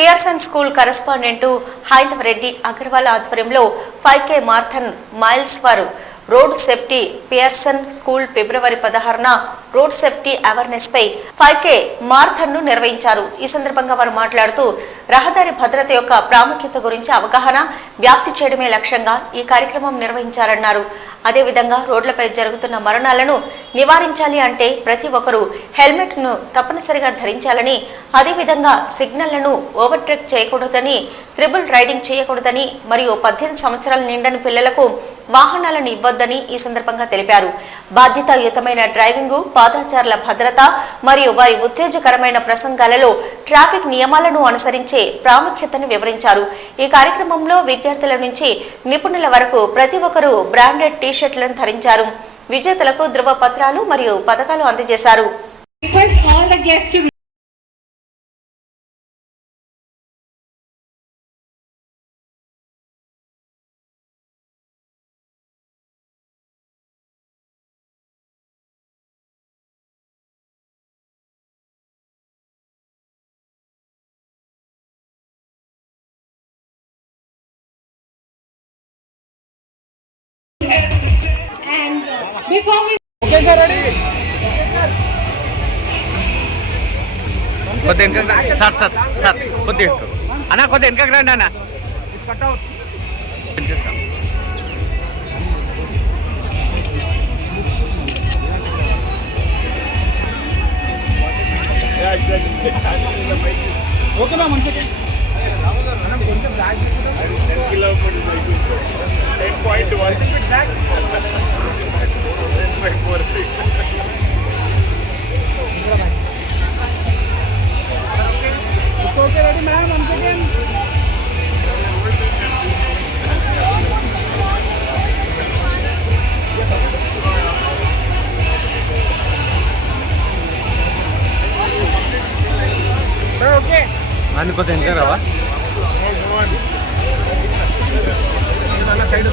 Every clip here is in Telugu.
పియర్సన్ స్కూల్ కరెస్పాండెంట్ హైదవరెడ్డి అగర్వాల్ ఆధ్వర్యంలో 5K marathon miles for road safety Pearson school February 16న రోడ్ సేఫ్టీ అవేర్నెస్ పై 5K మారథాన్ ను నిర్వహించారు. ఈ సందర్భంగా వారు మాట్లాడుతూ రహదారి భద్రత యొక్క ప్రాముఖ్యత గురించి అవగాహన వ్యాప్తి చేయడమే లక్ష్యంగా ఈ కార్యక్రమం నిర్వహించారన్నారు. అదేవిధంగా రోడ్లపై జరుగుతున్న మరణాలను నివారించాలి అంటే ప్రతి ఒక్కరూ హెల్మెట్ ను తప్పనిసరిగా ధరించాలని, అదేవిధంగా సిగ్నల్లను ఓవర్టేక్ చేయకూడదని, త్రిబుల్ రైడింగ్ చేయకూడదని మరియు 18 సంవత్సరాల నిండని పిల్లలకు వాహనాలను ఇవ్వొద్దని ఈ సందర్భంగా తెలిపారు. బాధ్యతాయుతమైన డ్రైవింగ్, పాదచారుల భద్రత మరియు వారి ఉత్తేజకరమైన ప్రసంగాలలో ట్రాఫిక్ నియమాలను అనుసరించే ప్రాముఖ్యతను వివరించారు. ఈ కార్యక్రమంలో విద్యార్థుల నుంచి నిపుణుల వరకు ప్రతి ఒక్కరూ బ్రాండెడ్ టీ-షర్ట్లను ధరించారు. విజేతలకు ధృవ పత్రాలు మరియు పథకాలు అందజేశారు. And before we okay sir ready కొద్ది వెనక సార్ సార్ సార్ కొద్ది అన్న కొద్ది వెనకకి రండి అన్న cut out okay ma'am 1 second కొంచెం బ్యాక్ తీసుకుంటాం 10 kilometres cycle 10.1 back 10.4 okay ready ma'am 1 second okay అన్ని కొద్ది ఇంకా రావా సైడ్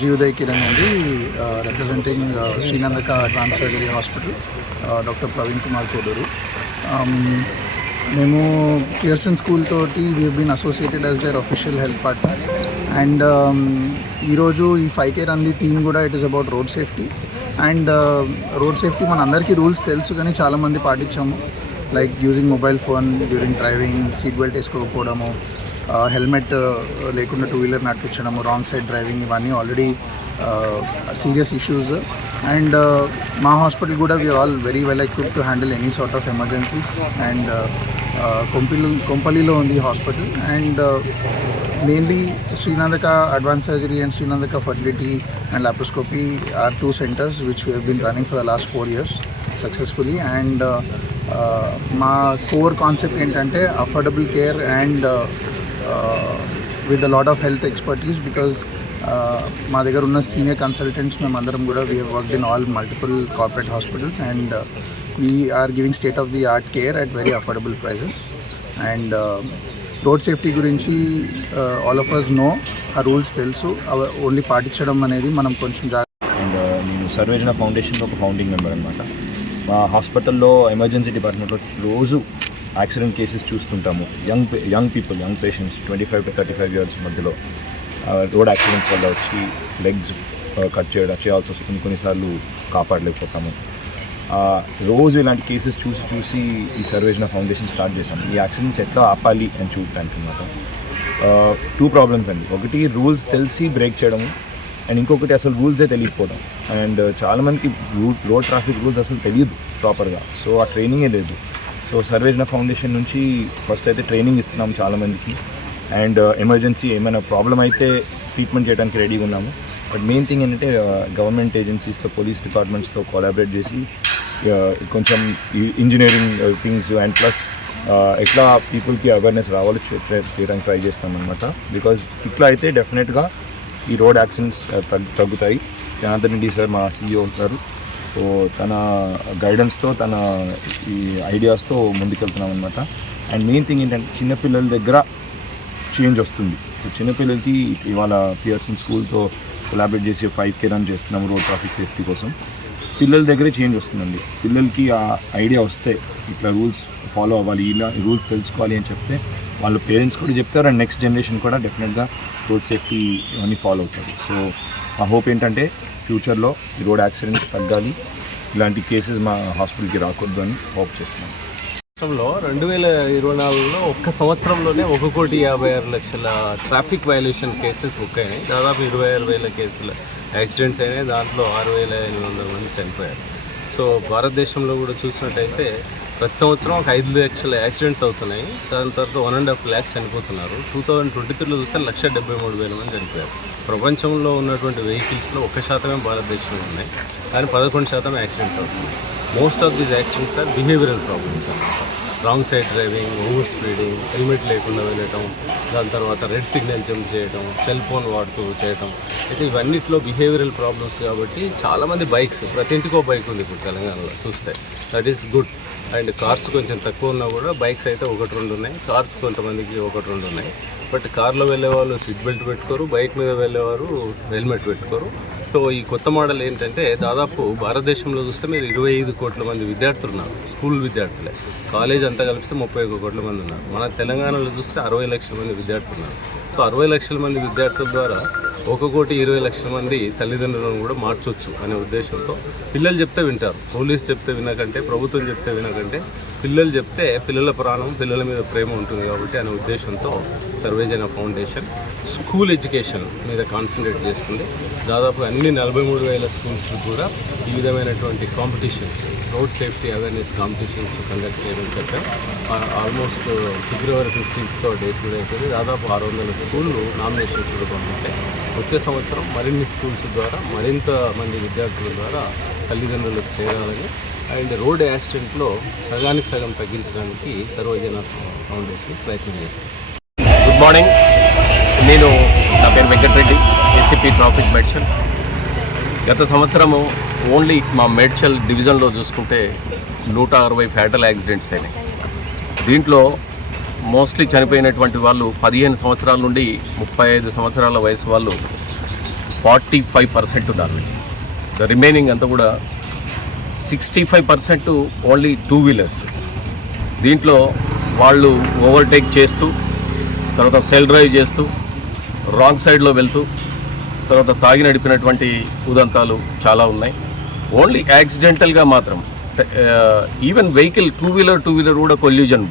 జీవోదయ కిరణ్ అండి, representing Srinandaka advance surgery hospital, doctor Praveen Kumar Koduru. మేము పియర్సన్ స్కూల్ తోటి we been associated as their official health partner. And ఈరోజు ఈ 5K రన్ది థీమ్ కూడా it is about road safety. And road safety మన అందరికీ రూల్స్ తెలుసు కానీ చాలామంది పాటించాము. Like using mobile phone during driving, seat belt వేసుకోకపోవడము, హెల్మెట్ లేకుండా టూ వీలర్ నడిపించడము, రాంగ్ సైడ్ డ్రైవింగ్, ఇవన్నీ ఆల్రెడీ సీరియస్ ఇష్యూస్. అండ్ మా హాస్పిటల్ కూడా we are all very well equipped to handle any sort of emergencies. And కొంపల్లిలో ఉంది hospital. And mainly Srinandaka advance surgery and Srinandaka fertility and laparoscopy are 2 centers which we have been running for the last 4 years successfully. And మా కోర్ కాన్సెప్ట్ ఏంటంటే affordable care and with a lot of health expertise. Because మా దగ్గర ఉన్న సీనియర్ కన్సల్టెంట్స్ మేమందరం కూడా we have worked in all multiple corporate hospitals and we are giving state of the art care at very affordable prices. And road safety గురించి ఆల్ ఆఫ్ అస్ నో, ఆ రూల్స్ తెలుసు, అవి ఓన్లీ పాటించడం అనేది మనం కొంచెం అండ్ నేను సర్వేజన ఫౌండేషన్లో ఒక ఫౌండింగ్ మెంబర్ అనమాట. మా హాస్పిటల్లో ఎమర్జెన్సీ డిపార్ట్మెంట్లో రోజు యాక్సిడెంట్ కేసెస్ చూస్తుంటాము. యంగ్ పేషెంట్స్ 25 to 35 years మధ్యలో రోడ్ యాక్సిడెంట్స్ వల్ల వచ్చి లెగ్స్ కట్ చేయాల్సి వస్తుంది. కొన్నిసార్లు కాపాడలేకపోతాము. రోజు ఇలాంటి కేసెస్ చూసి ఈ సర్వేజన ఫౌండేషన్ స్టార్ట్ చేశాము. ఈ యాక్సిడెంట్స్ ఎట్లా ఆపాలి అని చూడటానికి అనమాట. 2 problems అండి. ఒకటి రూల్స్ తెలిసి బ్రేక్ చేయడము, అండ్ ఇంకొకటి అసలు రూల్సే తెలియకపోవడం. అండ్ చాలామందికి రోడ్ ట్రాఫిక్ రూల్స్ అసలు తెలియదు ప్రాపర్గా, సో ఆ ట్రైనింగే లేదు. సో సర్వేజన ఫౌండేషన్ నుంచి ఫస్ట్ అయితే ట్రైనింగ్ ఇస్తున్నాం చాలామందికి. అండ్ ఎమర్జెన్సీ ఏమైనా ప్రాబ్లం అయితే ట్రీట్మెంట్ చేయడానికి రెడీగా ఉన్నాము. బట్ మెయిన్ థింగ్ ఏంటంటే గవర్నమెంట్ ఏజెన్సీస్తో, పోలీస్ డిపార్ట్మెంట్స్తో కోలాబరేట్ చేసి కొంచెం ఇంజనీరింగ్ థింగ్స్ అండ్ ప్లస్ ఎట్లా పీపుల్కి అవేర్నెస్ రావాలో చేయడానికి ట్రై చేస్తామన్నమాట. బికాజ్ ఇట్లా అయితే డెఫినెట్గా ఈ రోడ్ యాక్సిడెంట్స్ తగ్గుతాయి. జనార్దన్ రెడ్డి సార్ మా CEO ఉంటారు. సో తన గైడెన్స్తో, తన ఈ ఐడియాస్తో ముందుకెళ్తున్నాం అనమాట. అండ్ మెయిన్ థింగ్ ఏంటంటే చిన్నపిల్లల దగ్గర చేంజ్ వస్తుంది. సో చిన్నపిల్లలకి ఇవాళ పియర్సన్ స్కూల్తో కొలాబరేట్ చేసి 5K రన్ చేస్తున్నాము రోడ్ ట్రాఫిక్ సేఫ్టీ కోసం. పిల్లల దగ్గరే చేంజ్ వస్తుందండి. పిల్లలకి ఆ ఐడియా వస్తే ఇట్లా రూల్స్ ఫాలో అవ్వాలి, ఇలా రూల్స్ తెలుసుకోవాలి అని చెప్తే వాళ్ళ పేరెంట్స్ కూడా చెప్తారు. అండ్ నెక్స్ట్ జనరేషన్ కూడా డెఫినెట్గా రోడ్ సేఫ్టీ ఇవన్నీ ఫాలో అవుతారు. సో మా హోప్ ఏంటంటే ఫ్యూచర్లో ఈ రోడ్ యాక్సిడెంట్స్ తగ్గాలి, ఇలాంటి కేసెస్ మా హాస్పిటల్కి రాకూడదు అని హోప్ చేస్తున్నాను. రాష్ట్రంలో 2024లో ఒక్క సంవత్సరంలోనే 1,56,00,000 ట్రాఫిక్ వైలేషన్ కేసెస్ బుక్ అయినాయి. దాదాపు 26,000 కేసులు యాక్సిడెంట్స్ అయినాయి. దాంట్లో 6,800 మంది చనిపోయారు. సో భారతదేశంలో కూడా చూసినట్టయితే ప్రతి సంవత్సరం ఒక 5 లక్షల యాక్సిడెంట్స్ అవుతున్నాయి. దాని తర్వాత 1.5 lakh చనిపోతున్నారు. 2023లో చూస్తే 1,73,000 మంది చనిపోయారు. ప్రపంచంలో ఉన్నటువంటి వెహికల్స్లో 1% భారతదేశంలో ఉన్నాయి, కానీ 11% యాక్సిడెంట్స్ అవుతున్నాయి. Most of these accidents are behavioural problems అన్నమాట. Wrong side driving, over speeding, helmet లేకుండా వెళ్ళటం, దాని తర్వాత రెడ్ సిగ్నల్ జంప్ చేయడం, సెల్ ఫోన్ వాడుతూ చేయటం, అయితే ఇవన్నిట్లో బిహేవియరల్ ప్రాబ్లమ్స్. కాబట్టి చాలామంది బైక్స్, ప్రతి ఇంటికో బైక్ ఉంది ఇప్పుడు తెలంగాణలో చూస్తే, that is good. And cars కొంచెం తక్కువ ఉన్నా కూడా బైక్స్ అయితే 1-2 ఉన్నాయి, కార్స్ కొంతమందికి 1-2 ఉన్నాయి. బట్ కార్లో వెళ్ళే వాళ్ళు సీట్ బెల్ట్ పెట్టుకోరు, బైక్ మీద వెళ్ళేవారు హెల్మెట్ పెట్టుకోరు. సో ఈ కొత్త మోడల్ ఏంటంటే దాదాపు భారతదేశంలో చూస్తే మీరు 25 కోట్ల మంది విద్యార్థులు ఉన్నారు, స్కూల్ విద్యార్థులే. కాలేజ్ అంతా కలిపితే 31 కోట్ల మంది ఉన్నారు. మన తెలంగాణలో చూస్తే 60 లక్షల మంది విద్యార్థులు ఉన్నారు. సో 60 లక్షల మంది విద్యార్థుల ద్వారా 1,20,00,000 మంది తల్లిదండ్రులను కూడా మార్చొచ్చు అనే ఉద్దేశంతో పిల్లలు చెప్తే వింటారు. పోలీస్ చెప్తే వినకంటే, ప్రభుత్వం చెప్తే వినకంటే పిల్లలు చెప్తే పిల్లల ప్రాణం, పిల్లల మీద ప్రేమ ఉంటుంది కాబట్టి అనే ఉద్దేశంతో సర్వేజన ఫౌండేషన్ స్కూల్ ఎడ్యుకేషన్ మీద కాన్సన్ట్రేట్ చేస్తుంది. దాదాపు అన్ని 43,000 స్కూల్స్ కూడా ఈ విధమైనటువంటి competitions, road safety awareness competitions conduct చేయడం చెప్పారు. ఆల్మోస్ట్ February 15th డేట్ కూడా అవుతుంది. దాదాపు 600 స్కూళ్ళు నామినేషన్స్ కూడా పంపించాయి. వచ్చే సంవత్సరం మరిన్ని స్కూల్స్ ద్వారా మరింత మంది విద్యార్థుల ద్వారా తల్లిదండ్రులకు చేరాలని అండ్ రోడ్ యాక్సిడెంట్లో సగానికి సగం తగ్గించడానికి సర్వజన ఫౌండేషన్ ప్రయత్నం చేస్తుంది. గుడ్ మార్నింగ్, నా పేరు వెంకటరెడ్డి, ఏసీపీ ట్రాఫిక్ మెడ్చల్. గత సంవత్సరము ఓన్లీ మా మేడ్చల్ డివిజన్లో చూసుకుంటే 160 ఫ్యాటల్ యాక్సిడెంట్స్ అయినాయి. దీంట్లో మోస్ట్లీ చనిపోయినటువంటి వాళ్ళు 15 సంవత్సరాల నుండి 35 సంవత్సరాల వయసు వాళ్ళు 45% ఉన్నారు. ద రిమైనింగ్ అంతా కూడా 65% ఓన్లీ 2 వీలర్స్. దీంట్లో వాళ్ళు ఓవర్టేక్ చేస్తూ, తర్వాత సెల్ డ్రైవ్ చేస్తూ, రాంగ్ సైడ్లో వెళ్తూ, తర్వాత తాగి నడిపినటువంటి ఉదంతాలు చాలా ఉన్నాయి. ఓన్లీ యాక్సిడెంటల్గా మాత్రం ఈవెన్ వెహికల్ 2 వీలర్ కూడా కొల్యూజన్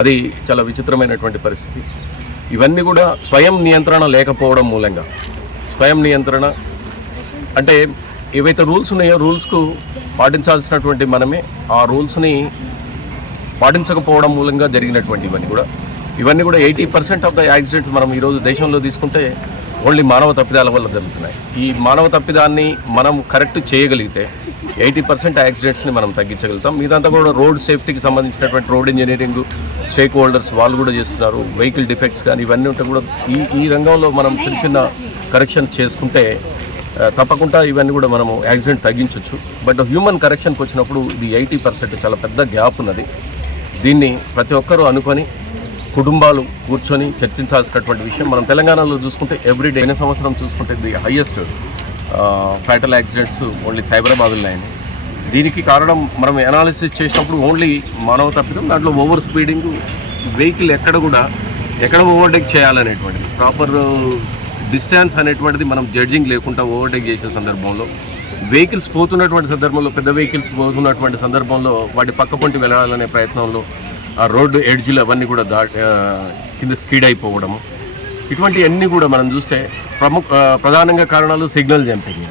అది చాలా విచిత్రమైనటువంటి పరిస్థితి. ఇవన్నీ కూడా స్వయం నియంత్రణ లేకపోవడం మూలంగా, స్వయం నియంత్రణ అంటే ఏవైతే రూల్స్ ఉన్నాయో రూల్స్కు పాటించాల్సినటువంటి మనమే ఆ రూల్స్ని పాటించకపోవడం మూలంగా జరిగినటువంటి ఇవన్నీ కూడా 80% ఆఫ్ ద యాక్సిడెంట్స్ మనం ఈరోజు దేశంలో తీసుకుంటే ఓన్లీ మానవ తప్పిదాల వల్ల జరుగుతున్నాయి. ఈ మానవ తప్పిదాన్ని మనం కరెక్ట్ చేయగలిగితే 80% యాక్సిడెంట్స్ని మనం తగ్గించగలుగుతాం. ఇదంతా కూడా రోడ్ సేఫ్టీకి సంబంధించినటువంటి రోడ్ ఇంజనీరింగ్ స్టేక్ హోల్డర్స్ వాళ్ళు కూడా చేస్తున్నారు. వెహికల్ డిఫెక్ట్స్ కానీ ఇవన్నీ ఉంటే కూడా ఈ రంగంలో మనం చిన్న చిన్న కరెక్షన్స్ చేసుకుంటే తప్పకుండా ఇవన్నీ కూడా మనము యాక్సిడెంట్ తగ్గించవచ్చు. బట్ హ్యూమన్ కరెక్షన్కి వచ్చినప్పుడు ఇది 80% చాలా పెద్ద గ్యాప్ ఉన్నది. దీన్ని ప్రతి ఒక్కరూ అనుకొని కుటుంబాలు కూర్చొని చర్చించాల్సినటువంటి విషయం. మనం తెలంగాణలో చూసుకుంటే ఎవ్రీడే సంవత్సరం చూసుకుంటే the highest fatal accidents only సైబరాబాద్లో అయింది. దీనికి కారణం మనం అనాలిసిస్ చేసినప్పుడు ఓన్లీ మానవ తప్పిదం, దాంట్లో ఓవర్ స్పీడింగ్, వెహికల్ ఎక్కడ ఓవర్టేక్ చేయాలనేటువంటిది ప్రాపర్ డిస్టెన్స్ అనేటువంటిది మనం జడ్జింగ్ లేకుండా ఓవర్టేక్ చేసే సందర్భంలో, వెహికల్స్ పోతున్నటువంటి సందర్భంలో, పెద్ద వెహికల్స్ పోతున్నటువంటి సందర్భంలో వాటి పక్క పొంటి వెళ్ళాలనే ప్రయత్నంలో ఆ రోడ్డు ఎడ్జ్లు అవన్నీ కూడా కింద స్కీడ్ అయిపోవడము, ఇటువంటివన్నీ కూడా మనం చూస్తే ప్రధానంగా కారణాలు సిగ్నల్ జంపింగ్.